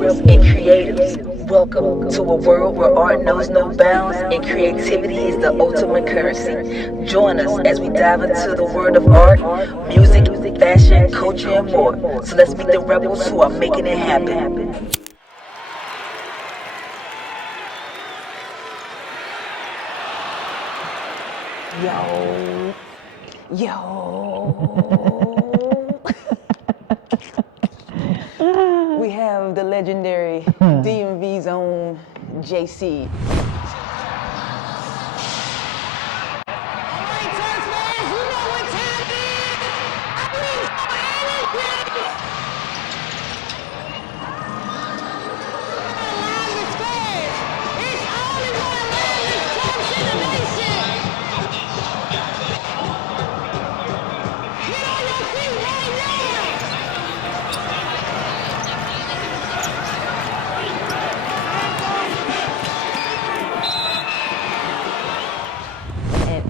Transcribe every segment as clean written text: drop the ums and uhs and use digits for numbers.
rebels and creatives. Welcome to a world where art knows no bounds and creativity is the ultimate currency. Join us as we dive into the world of art, music, fashion, culture, and more. So let's meet the rebels who are making it happen. We have the legendary DMV's own JayCee.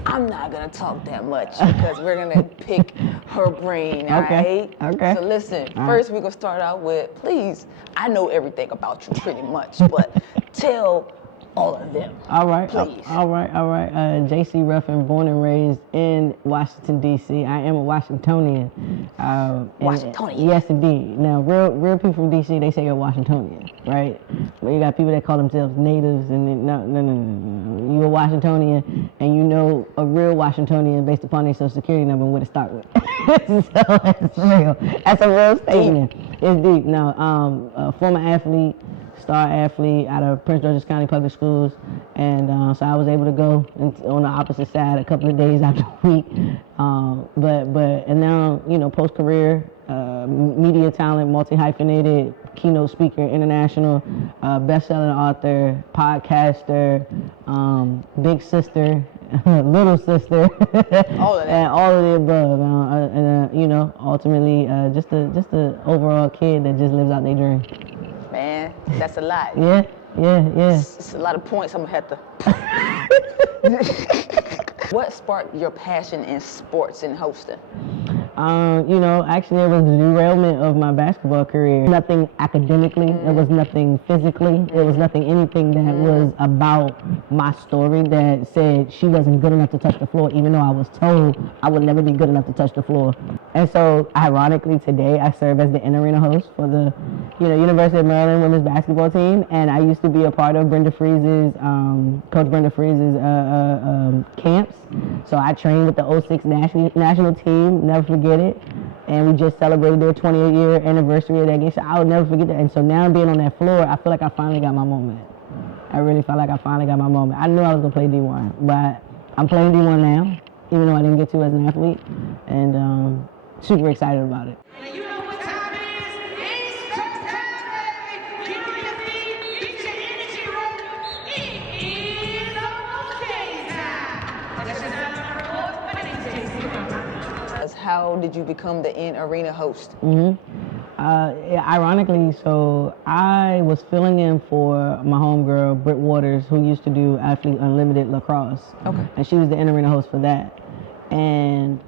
I'm not gonna talk that much because we're gonna pick her brain, all right? Okay. So listen, first we're gonna start out with, please, I know everything about you pretty much, but tell all of them. All right. Please. All right. JayCee Ruffin, born and raised in Washington, D.C. I am a Washingtonian. Washingtonian? Yes, indeed. Now, real people from D.C., they say you're Washingtonian, right? But you got people that call themselves natives, and no. You're a Washingtonian, and you know a real Washingtonian based upon their social security number and where to start with. So it's real. That's a real statement. It's deep. Now, a former athlete, star athlete out of Prince George's County Public Schools, and so I was able to go on the opposite side a couple of days out the week. And now, post career, media talent, multi-hyphenated, keynote speaker, international, best-selling author, podcaster, big sister, little sister, all of that, and all of the above. Ultimately, just a overall kid that just lives out their dream. Man, that's a lot. Yeah. It's a lot of points I'm gonna have to. What sparked your passion in sports and hosting? Actually it was the derailment of my basketball career. Nothing academically, it was nothing physically, it was nothing, anything that was about my story that said she wasn't good enough to touch the floor, even though I was told I would never be good enough to touch the floor. And so, ironically, today I serve as the in-arena host for the, University of Maryland women's basketball team, and I used to be a part of Coach Brenda Freeze's camps. So I trained with the 06 national team, never forget it. And we just celebrated their 28-year anniversary of that game. So I'll never forget that. And so now being on that floor, I feel like I finally got my moment. I really felt like I finally got my moment. I knew I was going to play D1, but I'm playing D1 now, even though I didn't get to as an athlete. And super excited about it. How did you become the in-arena host? Ironically, so I was filling in for my homegirl, Britt Waters, who used to do Athlete Unlimited lacrosse. Okay. And she was the in-arena host for that. And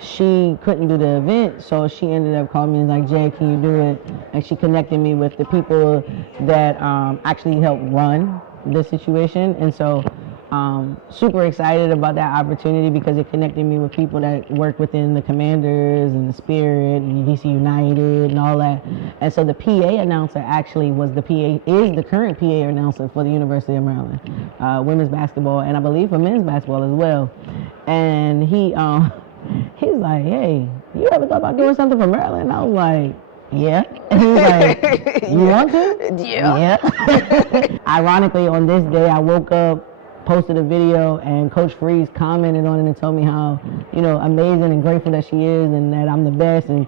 she couldn't do the event, so she ended up calling me and was like, Jay, can you do it? And she connected me with the people that actually helped run the situation. And so super excited about that opportunity because it connected me with people that work within the Commanders and the Spirit and DC United and all that. And so the PA announcer actually is the current PA announcer for the University of Maryland, women's basketball, and I believe for men's basketball as well. And he's like, hey, you ever thought about doing something for Maryland? And I was like, yeah. And he was like, you want to? Yeah. Ironically, on this day, I woke up, posted a video, and Coach Freeze commented on it and told me how, amazing and grateful that she is and that I'm the best. And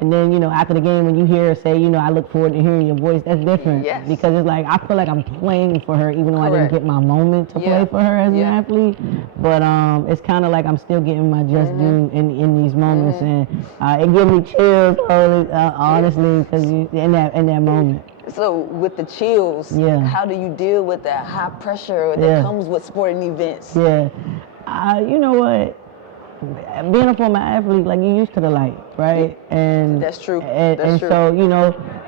then, after the game, when you hear her say, I look forward to hearing your voice, that's different. Yes. Because it's like, I feel like I'm playing for her, even though I didn't get my moment to play for her as an athlete. But it's kind of like I'm still getting my just due in these moments. And it gives me chills, honestly, because in that moment. So with the chills, how do you deal with that high pressure that comes with sporting events? You know what? Being a former athlete, like, you're used to the light, right? And that's true. So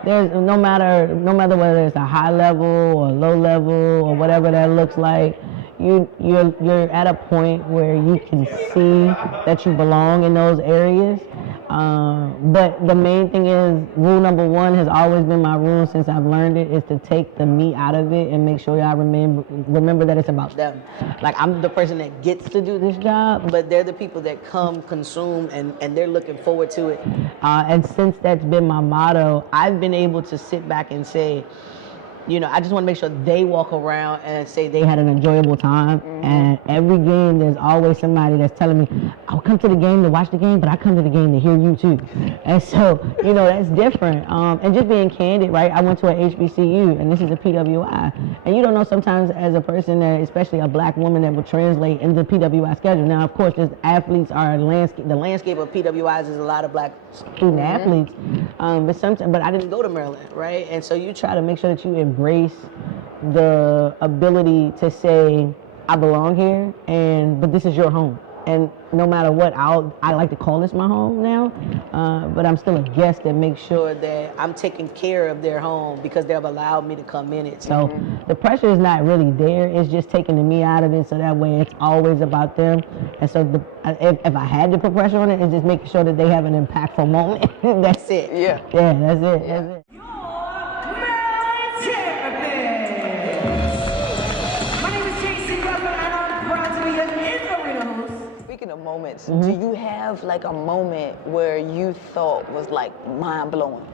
there's no matter whether it's a high level or low level or whatever that looks like, you're at a point where you can see that you belong in those areas. But the main thing is, rule number one has always been my rule since I've learned it, is to take the me out of it and make sure y'all remember that it's about them. Like, I'm the person that gets to do this job, but they're the people that come, consume, and they're looking forward to it. And since that's been my motto, I've been able to sit back and say, you know, I just want to make sure they walk around and say they had an enjoyable time. And every game, there's always somebody that's telling me, I'll come to the game to watch the game, but I come to the game to hear you too. And so, you know, that's different. And just being candid, right? I went to a HBCU, and this is a PWI. And you don't know sometimes as a person that, especially a black woman, that will translate into the PWI schedule. Now, of course, there's athletes are the landscape of PWIs is a lot of black student athletes. But I didn't go to Maryland, right? And so you try to make sure that you embrace the ability to say, I belong here, but this is your home. And no matter what, I like to call this my home now, but I'm still a guest that makes sure that I'm taking care of their home because they've allowed me to come in it. So the pressure is not really there. It's just taking the me out of it, so that way it's always about them. And so if I had to put pressure on it, it's just making sure that they have an impactful moment. That's it. Yeah. Yeah, that's it. That's it. Speaking of moments, do you have like a moment where you thought was like mind blowing?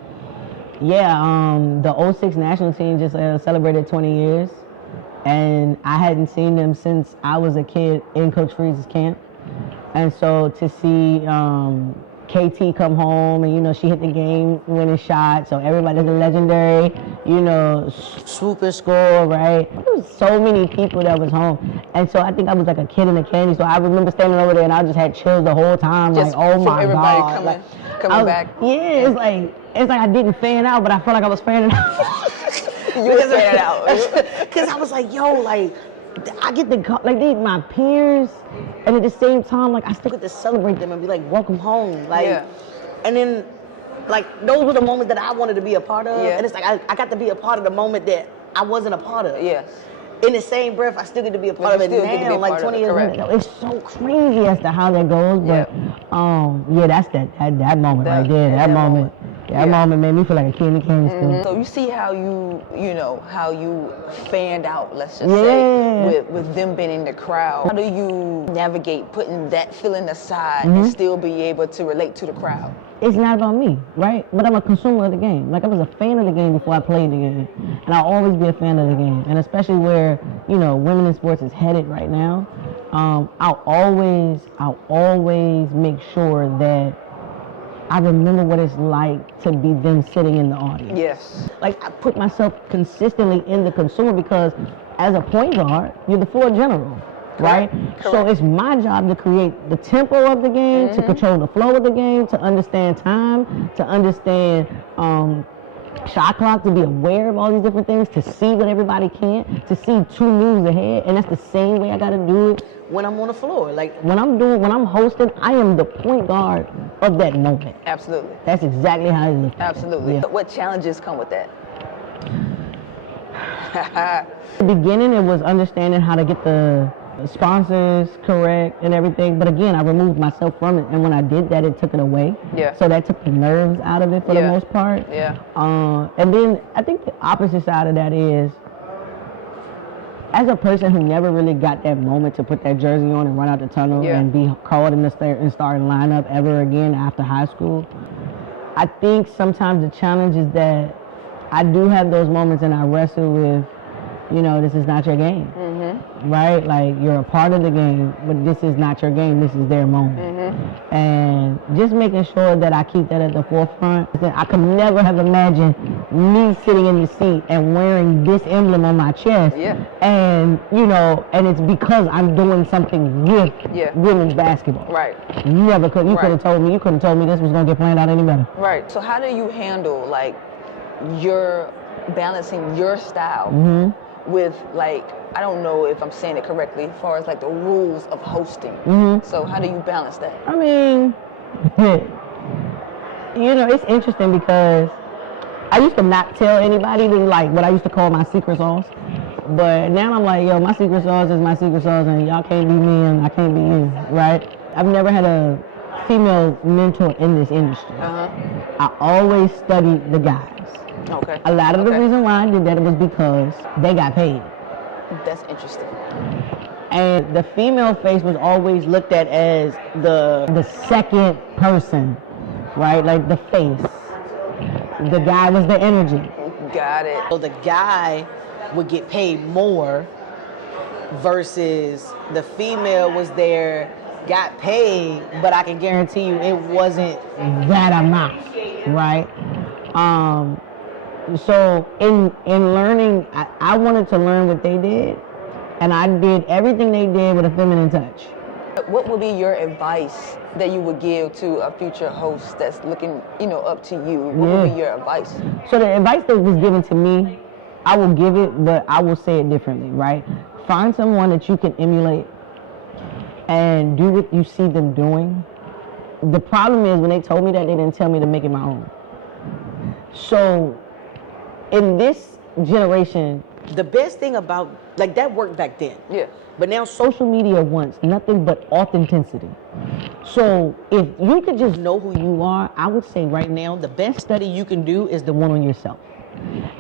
Yeah, the 06 national team just celebrated 20 years, and I hadn't seen them since I was a kid in Coach Freeze's camp. And so to see KT come home, and, you know, she hit the game-winning shot, so everybody, the legendary, you know, super score, right? There was so many people that was home. And so I think I was like a kid in a candy, so I remember standing over there, and I just had chills the whole time, just like, oh my everybody God. coming back. Yeah, it's like I didn't fan out, but I felt like I was fanning out. You were fanning out. Because I was like, yo, like, I get to go, like, these my peers, and at the same time, like, I still get to celebrate them and be like, welcome home. Like, and then, like, those were the moments that I wanted to be a part of. And it's like, I got to be a part of the moment that I wasn't a part of. Yes. In the same breath, I still get to be a part of it now, like 20 years later. It's so crazy as to how that goes, but that's that moment right there. That moment. That moment made me feel like a kid in the candy store. So you see how how you fanned out, let's just say, with them being in the crowd. How do you navigate putting that feeling aside and still be able to relate to the crowd? It's not about me, right? But I'm a consumer of the game. Like, I was a fan of the game before I played the game. And I'll always be a fan of the game. And especially where, you know, women in sports is headed right now, I'll always make sure that I remember what it's like to be them sitting in the audience. Yes. Like, I put myself consistently in the consumer because as a point guard, you're the floor general. Right? Correct. So it's my job to create the tempo of the game, to control the flow of the game, to understand time, to understand shot clock, to be aware of all these different things, to see what everybody can, to see 2 moves ahead. And that's the same way I got to do it when I'm on the floor. Like, when I'm hosting, I am the point guard of that moment. Absolutely. That's exactly how I look. Absolutely. Yeah. What challenges come with that? In the beginning, it was understanding how to get the sponsors correct and everything, but again, I removed myself from it, and when I did that, it took it away. So that took the nerves out of it for the most part. And then I think the opposite side of that is, as a person who never really got that moment to put that jersey on and run out the tunnel and be called in the starting lineup ever again after high school, I think sometimes the challenge is that I do have those moments and I wrestle with, you know, this is not your game, right? Like, you're a part of the game, but this is not your game, this is their moment. And just making sure that I keep that at the forefront. I could never have imagined me sitting in the seat and wearing this emblem on my chest. And, you know, and it's because I'm doing something with women's basketball. Right. You could have told me, this was going to get planned out any better. Right. So how do you handle, like, your balancing your style with, like, I don't know if I'm saying it correctly, as far as like the rules of hosting. So how do you balance that? I mean, you know, it's interesting because I used to not tell anybody like what I used to call my secret sauce. But now I'm like, yo, my secret sauce is my secret sauce, and y'all can't be me and I can't be you, right? I've never had a female mentor in this industry. I always studied the guys. Okay. A lot of the reason why I did that was because they got paid. That's interesting. And the female face was always looked at as the second person, right? Like the face. The guy was the energy. Got it. So the guy would get paid more versus the female was there, got paid, but I can guarantee you it wasn't that amount, right? So in learning, I wanted to learn what they did, and I did everything they did with a feminine touch. What would be your advice that you would give to a future host that's looking, up to you? What would be your advice? So the advice that was given to me, I will give it, but I will say it differently, right? Find someone that you can emulate and do what you see them doing. The problem is when they told me that, they didn't tell me to make it my own. So in this generation, the best thing about, like, that worked back then. Yeah. But now social media wants nothing but authenticity. So if you could just know who you are, I would say right now, the best study you can do is the one on yourself.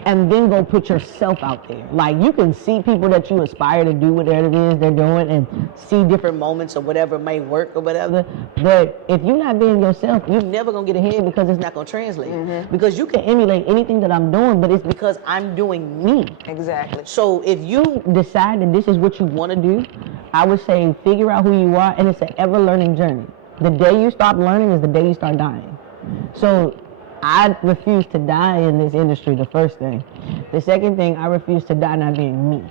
And then go put yourself out there. Like, you can see people that you aspire to do whatever it is they're doing and see different moments or whatever may work or whatever. But if you're not being yourself, you're never going to get ahead because it's not going to translate. Because you can emulate anything that I'm doing, but it's because I'm doing me. Exactly. So if you decide that this is what you want to do, I would say figure out who you are, and it's an ever-learning journey. The day you stop learning is the day you start dying. So I refuse to die in this industry, the first thing. The second thing, I refuse to die not being me.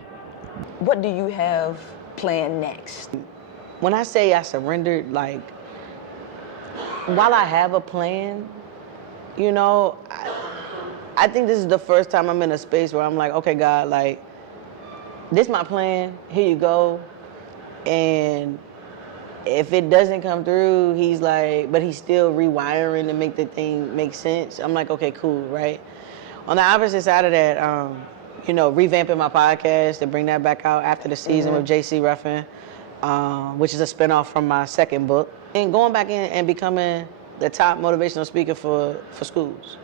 What do you have planned next? when I say I surrendered, like, while I have a plan, you know, I think this is the first time I'm in a space where I'm like, okay, God, like, this is my plan, here you go. And if it doesn't come through, he's like, but he's still rewiring to make the thing make sense. I'm like, okay, cool, right? On the opposite side of that, you know, revamping my podcast to bring that back out after the season with JayCee Ruffin, which is a spinoff from my second book. And going back in and becoming the top motivational speaker for schools.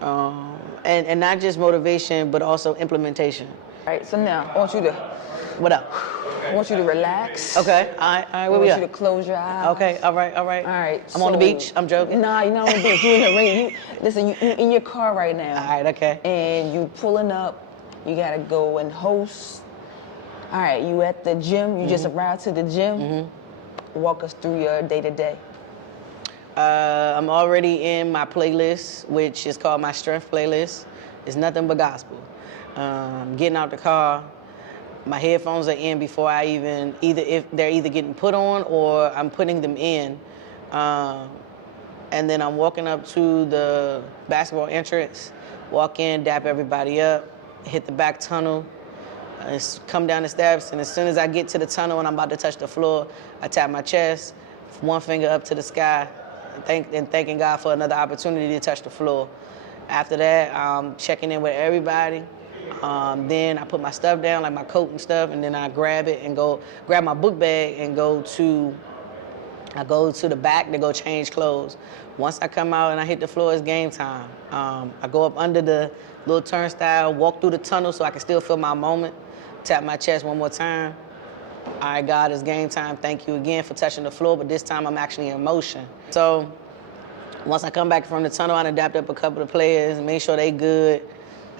And not just motivation, but also implementation. All right, so now I want you to, What up? I want you to relax. Okay, all right, I where want we you at? to close your eyes. Okay, all right. All right. I'm on the beach, I'm joking. Nah, you're not on the beach. You're in the rain. Listen, you in your car right now. All right, okay. And you pulling up. You gotta go and host. All right, you at the gym. You just arrived to the gym. Walk us through your day-to-day. I'm already in my playlist, which is called my strength playlist. It's nothing but gospel. Getting out the car, my headphones are in before I even, if they're either getting put on or I'm putting them in. And then I'm walking up to the basketball entrance, walk in, dap everybody up, hit the back tunnel, come down the steps, and as soon as I get to the tunnel and I'm about to touch the floor, I tap my chest, one finger up to the sky, thanking God for another opportunity to touch the floor. After that, I'm checking in with everybody. Then I put my stuff down, like my coat and stuff, and then I grab it and go grab my book bag and go to the back to go change clothes. Once I come out and I hit the floor, it's game time. I go up under the little turnstile, walk through the tunnel so I can still feel my moment, tap my chest one more time. All right, God, it's game time. Thank you again for touching the floor, but this time I'm actually in motion. So once I come back from the tunnel, I adapt up a couple of players and make sure they good.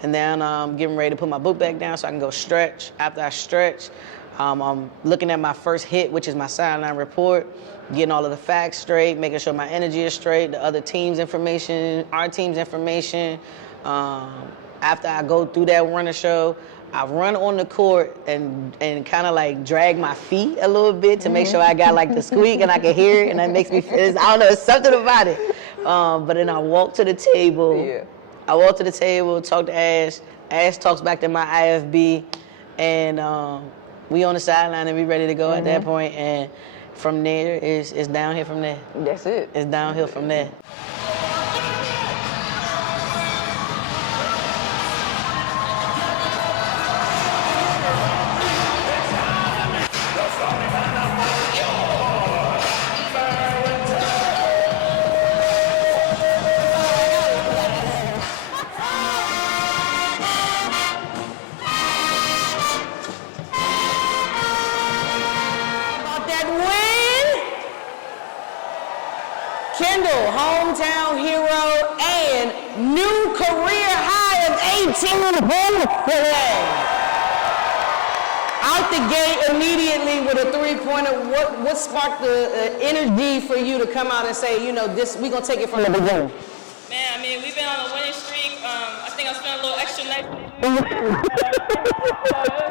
And then I'm getting ready to put my book back down so I can go stretch. After I stretch, I'm looking at my first hit, which is my sideline report, getting all of the facts straight, making sure my energy is straight, the other team's information, our team's information. After I go through that runner show, I run on the court and kind of like drag my feet a little bit to make sure I got like the squeak and I can hear it, and that makes me feel, I don't know, it's something about it. But then I walk to the table. Yeah. I walk to the table, talk to Ash. Ash talks back to my IFB, and we on the sideline and we ready to go at that point. And from there, it's downhill from there. That's it. It's downhill from there. Simple, hometown hero, and new career high of 18 points. Out the gate immediately with a three-pointer. What sparked the energy for you to come out and say, you know, this, we're going to take it from the beginning? Man, I mean, we've been on a winning streak. I think I spent a little extra night. It's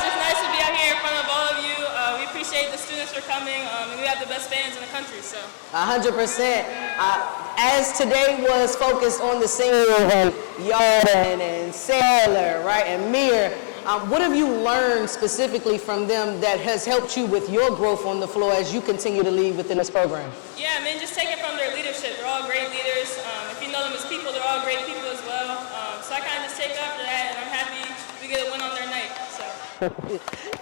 just nice to be out here in front of all of you. We appreciate the students for coming. And we have the best fans in the country, so. 100%. As today was focused on the singers and Yarden and Sailor, right, and Mir, what have you learned specifically from them that has helped you with your growth on the floor as you continue to lead within this program? Yeah, I mean, just take it from their leadership. They're all great leaders. If you know them as people, they're all great people as well. So I kind of just take after that, and I'm happy we get a win on their night. So.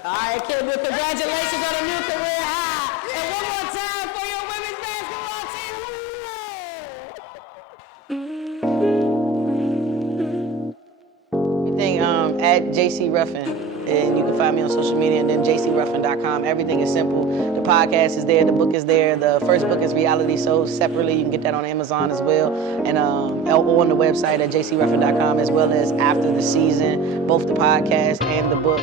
All right, kid, well, congratulations on a new career high. And one more time for your women's basketball team. Everything at JayCee Ruffin, and you can find me on social media, and then jayceeruffin.com. Everything is simple. The podcast is there, the book is there. The first book is Reality Sold separately. You can get that on Amazon as well, and on the website at jayceeruffin.com, as well as after the season, both the podcast and the book.